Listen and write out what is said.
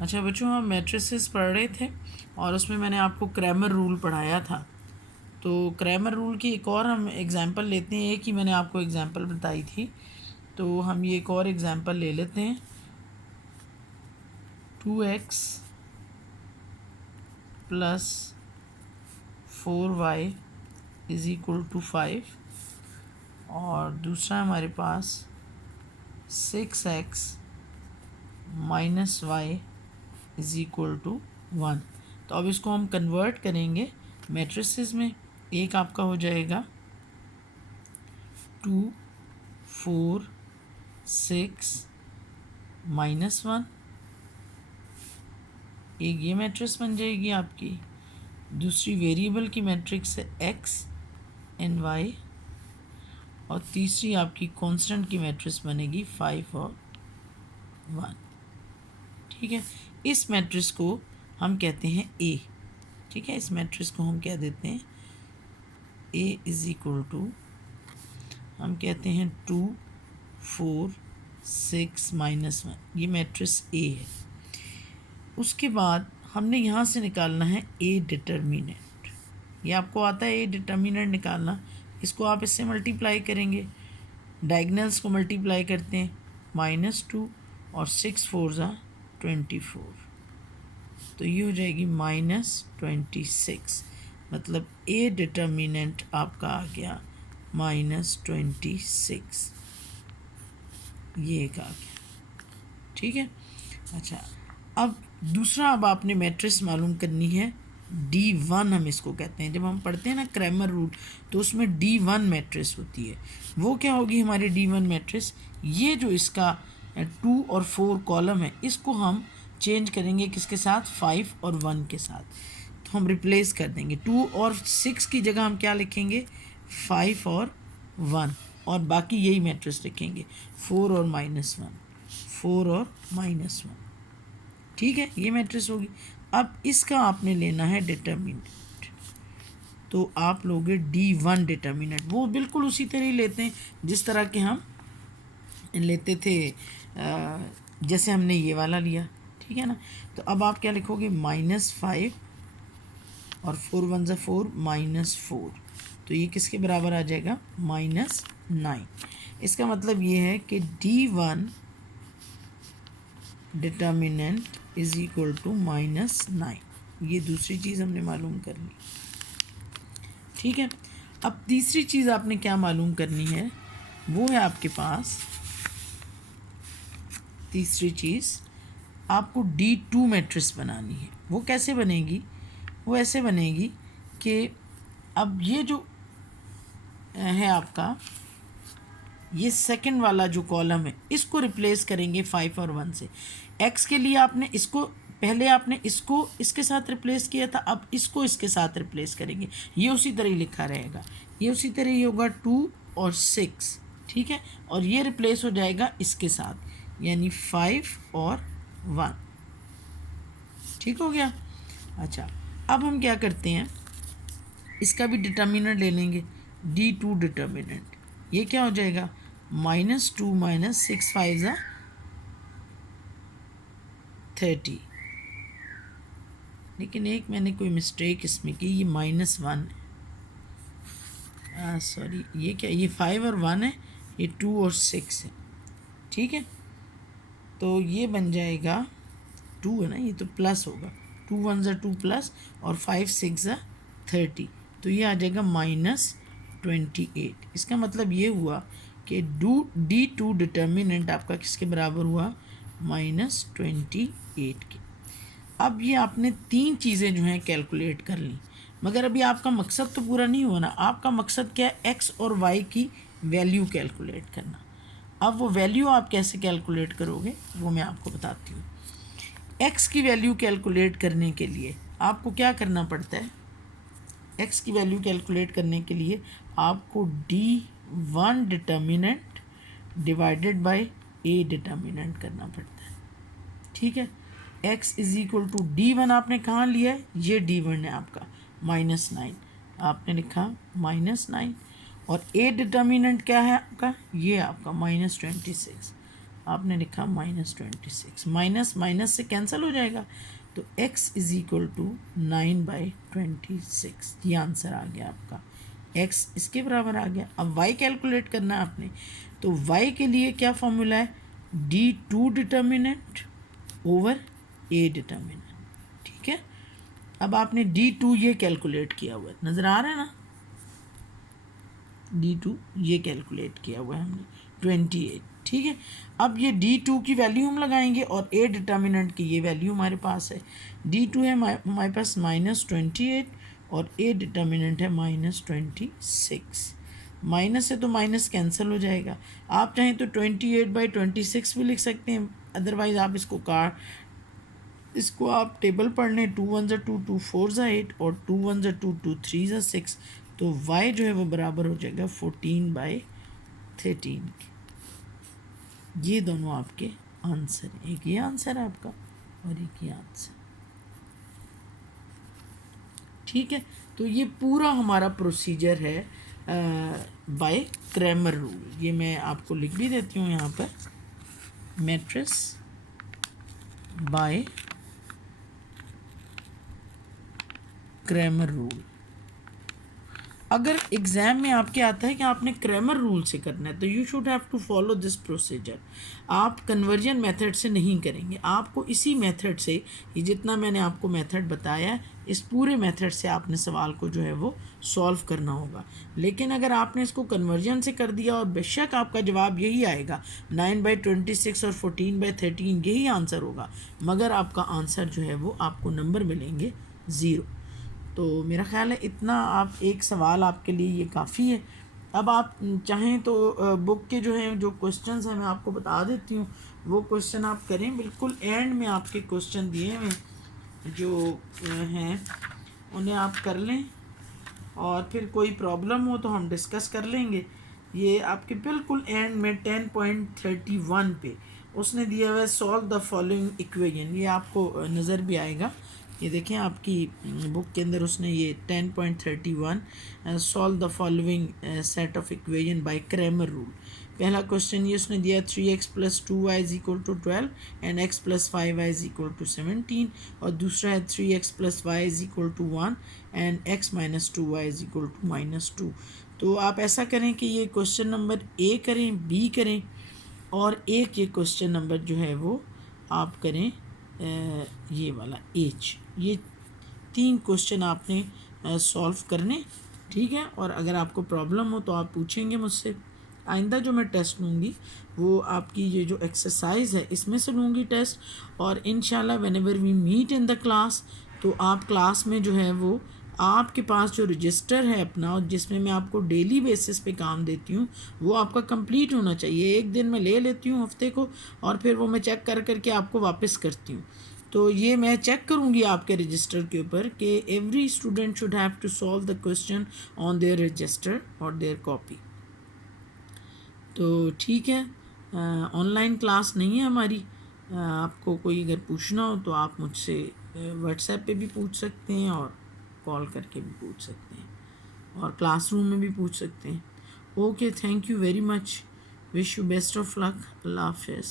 अच्छा बच्चों, हम मैट्रिसेस पढ़ रहे थे और उसमें मैंने आपको क्रैमर रूल पढ़ाया था। तो क्रैमर रूल की एक और हम एग्ज़ाम्पल लेते हैं। एक ही मैंने आपको एग्ज़ाम्पल बताई थी, तो हम ये एक और एग्ज़ाम्पल ले लेते हैं। 2x plus 4y is equal to 5 और दूसरा हमारे पास 6x minus Y is equal to 1। तो अब इसको हम कन्वर्ट करेंगे मैट्रिसेस में। एक आपका हो जाएगा 2 4 6 माइनस 1, एक ये मैट्रिक्स बन जाएगी आपकी। दूसरी वेरिएबल की मैट्रिक्स है x एंड y और तीसरी आपकी कांस्टेंट की मैट्रिक्स बनेगी 5 और 1। ठीक है, इस मैट्रिक्स को हम कहते हैं A। ठीक है, इस मैट्रिक्स को हम क्या देते हैं, A इज़ इक्वल टू, हम कहते हैं 2 4 6 माइनस 1, ये मैट्रिक्स A है। उसके बाद हमने यहाँ से निकालना है A डिटर्मिनेंट। ये आपको आता है A डिटर्मिनेंट निकालना। इसको आप इससे मल्टीप्लाई करेंगे, डायगनल्स को मल्टीप्लाई करते हैं, -2 और 6 4 ज़ा 24, तो ये हो जाएगी -26। मतलब A डिटर्मिनेंट आपका आ गया -26, ये एक आ गया। ठीक है, अच्छा अब दूसरा, अब आपने मैट्रिक्स मालूम करनी है D1, हम इसको कहते हैं। जब हम पढ़ते हैं ना क्रैमर रूल, तो उसमें D1 मैट्रिक्स होती है। वो क्या होगी हमारी D1 मैट्रिक्स, ये जो इसका 2 और 4 कॉलम है, इसको हम चेंज करेंगे किसके साथ, 5 और 1 के साथ। तो हम रिप्लेस कर देंगे 2 और 6 की जगह हम क्या लिखेंगे, 5 और 1, और बाकी यही मैट्रिक्स लिखेंगे 4 और -1, 4 और -1। ठीक है, ये मैट्रिक्स होगी। अब इसका आपने लेना है डिटर्मिनेंट, तो आप लोगे D1 डिटर्मिनेंट। वो बिल्कुल उसी तरह ही लेते हैं जिस तरह के हम लेते थे, जैसे हमने ये वाला लिया। ठीक है ना, तो अब आप क्या लिखोगे, -5 और 4 1 ज़ा 4, -4, तो ये किसके बराबर आ जाएगा, -9। इसका मतलब ये है कि D1 determinant is equal to -9। ये दूसरी चीज़ हमने मालूम कर ली। ठीक है, अब तीसरी चीज़ आपने क्या मालूम करनी है, वो है आपके पास तीसरी चीज़, आपको D2 मैट्रिक्स बनानी है। वो कैसे बनेगी, वो ऐसे बनेगी कि अब ये जो है आपका, ये सेकंड वाला जो कॉलम है, इसको रिप्लेस करेंगे 5 और 1 से। x के लिए आपने इसको, पहले आपने इसको इसके साथ रिप्लेस किया था, अब इसको इसके साथ रिप्लेस करेंगे। ये उसी तरह ही लिखा रहेगा, ये उसी तरह ही होगा 2 और 6। ठीक है, और ये रिप्लेस हो जाएगा इसके साथ, यानी 5 और 1। ठीक हो गया। अच्छा, अब हम क्या करते हैं, इसका भी डिटर्मिनेंट ले लेंगे, D2 डिटर्मिनेंट। ये क्या हो जाएगा, -2 - 6 5 ज़ा 30। लेकिन एक मैंने कोई मिस्टेक इसमें की, ये -1 है, सॉरी, ये क्या, ये 5 और 1 है, ये 2 और 6 है। ठीक है, तो ये बन जाएगा 2 है ना, ये तो प्लस होगा, 2 1 ज़ा 2 प्लस और 5 6 ज़ा 30, तो ये आ जाएगा -28। इसका मतलब ये हुआ कि D2 डिटर्मिनेंट आपका किसके बराबर हुआ, -28 के। अब ये आपने तीन चीज़ें जो हैं कैलकुलेट कर ली, मगर अभी आपका मकसद तो पूरा नहीं हुआ ना। आपका मकसद क्या है, x और y की वैल्यू कैलकुलेट करना। अब वो वैल्यू आप कैसे कैलकुलेट करोगे, वो मैं आपको बताती हूँ। x की वैल्यू कैलकुलेट करने के लिए आपको क्या करना पड़ता है, x की वैल्यू कैलकुलेट करने के लिए आपको D1 determinant divided by a determinant करना पड़ता है। ठीक है, x is equal to D1 आपने कहाँ लिया है, ये D1 है आपका, -9 आपने लिखा, -9, और a डिटर्मिनेंट क्या है आपका, ये आपका -26 आपने लिखा -26, माइनस माइनस से कैंसिल हो जाएगा, तो x इज़ इक्वल टू 9/26, ये आंसर आ गया आपका। x इसके बराबर आ गया। अब y कैलकुलेट करना है आपने, तो y के लिए क्या फॉर्मूला है, D2 determinant over a determinant, ठीक है। अब आपने D2 ये कैलकुलेट किया हुआ है, नज़र आ रहा है ना, D2 ये कैलकुलेट किया हुआ है हमने 28, ठीक है। अब ये D2 की वैल्यू हम लगाएंगे और a डिटर्मिनेंट की ये वैल्यू हमारे पास है, D2 है हमारे पास -28 और a डिटर्मिनेंट है -26। माइनस से तो माइनस कैंसिल हो जाएगा, आप चाहें तो 28/26 भी लिख सकते हैं, अदरवाइज़ आप इसको आप टेबल पढ़ लें, 2 1 2 2 4 8 और 2 1 2 2 3 6, तो y जो है वो बराबर हो जाएगा 14/13 के। ये दोनों आपके आंसर हैं, एक ये आंसर है आपका और एक ये आंसर, ठीक है। तो ये पूरा हमारा प्रोसीजर है बाय क्रैमर रूल। ये मैं आपको लिख भी देती हूँ यहाँ पर, मैट्रिक्स बाय क्रैमर रूल। अगर एग्ज़ाम में आपके आता है कि आपने क्रैमर रूल से करना है, तो you should have to follow this procedure. आप कन्वर्जन मेथड से नहीं करेंगे, आपको इसी मेथड से, ये जितना मैंने आपको मेथड बताया है, इस पूरे मेथड से आपने सवाल को जो है वो सॉल्व करना होगा। लेकिन अगर आपने इसको कन्वर्जन से कर दिया और बेशक आपका जवाब यही आएगा 9/26 और 14/13 यही आंसर होगा, मगर आपका आंसर जो है वो आपको नंबर मिलेंगे 0। तो मेरा ख़्याल है इतना आप एक सवाल आपके लिए ये काफ़ी है। अब आप चाहें तो बुक के जो हैं जो क्वेश्चंस हैं मैं आपको बता देती हूँ, वो क्वेश्चन आप करें, बिल्कुल एंड में आपके क्वेश्चन दिए हुए जो हैं उन्हें आप कर लें, और फिर कोई प्रॉब्लम हो तो हम डिस्कस कर लेंगे। ये आपके बिल्कुल एंड में 10.31 पे उसने दिया हुआ है सॉल्व द फॉलोइंग इक्वेशन, ये आपको नज़र भी आएगा, ये देखें आपकी बुक के अंदर उसने ये 10.31 solve the following set of equation by Cramer rule. पहला क्वेश्चन ये उसने दिया 3x + 2y = 12 and x + 5y = 17, और दूसरा है 3x + y = 1 and x - 2y = -2। तो आप ऐसा करें कि ये क्वेश्चन नंबर ए करें, बी करें, और एक ये क्वेश्चन नंबर जो है वो आप करें ये वाला एच। ये 3 क्वेश्चन आपने सॉल्व करने, ठीक है। और अगर आपको प्रॉब्लम हो तो आप पूछेंगे मुझसे। आइंदा जो मैं टेस्ट लूँगी वो आपकी ये जो एक्सरसाइज है इसमें से लूँगी टेस्ट, और इंशाल्लाह whenever we meet in the class, तो आप क्लास में जो है वो आपके पास जो रजिस्टर है अपना, और जिसमें मैं आपको डेली बेसिस पे काम देती हूँ, वो आपका कंप्लीट होना चाहिए। एक दिन मैं ले लेती हूँ हफ्ते को, और फिर वो मैं चेक कर करके आपको वापस करती हूँ। तो ये मैं चेक करूँगी आपके रजिस्टर के ऊपर कि every student should have to solve the question on their register और देयर कॉपी। तो ठीक है, ऑनलाइन क्लास नहीं है हमारी। आपको कोई अगर पूछना हो तो आप मुझसे व्हाट्सएप पे भी पूछ सकते हैं, और कॉल करके भी पूछ सकते हैं, और क्लासरूम में भी पूछ सकते हैं। Okay, thank you very much, wish you best of luck, अल्लाह हाफ़िज़।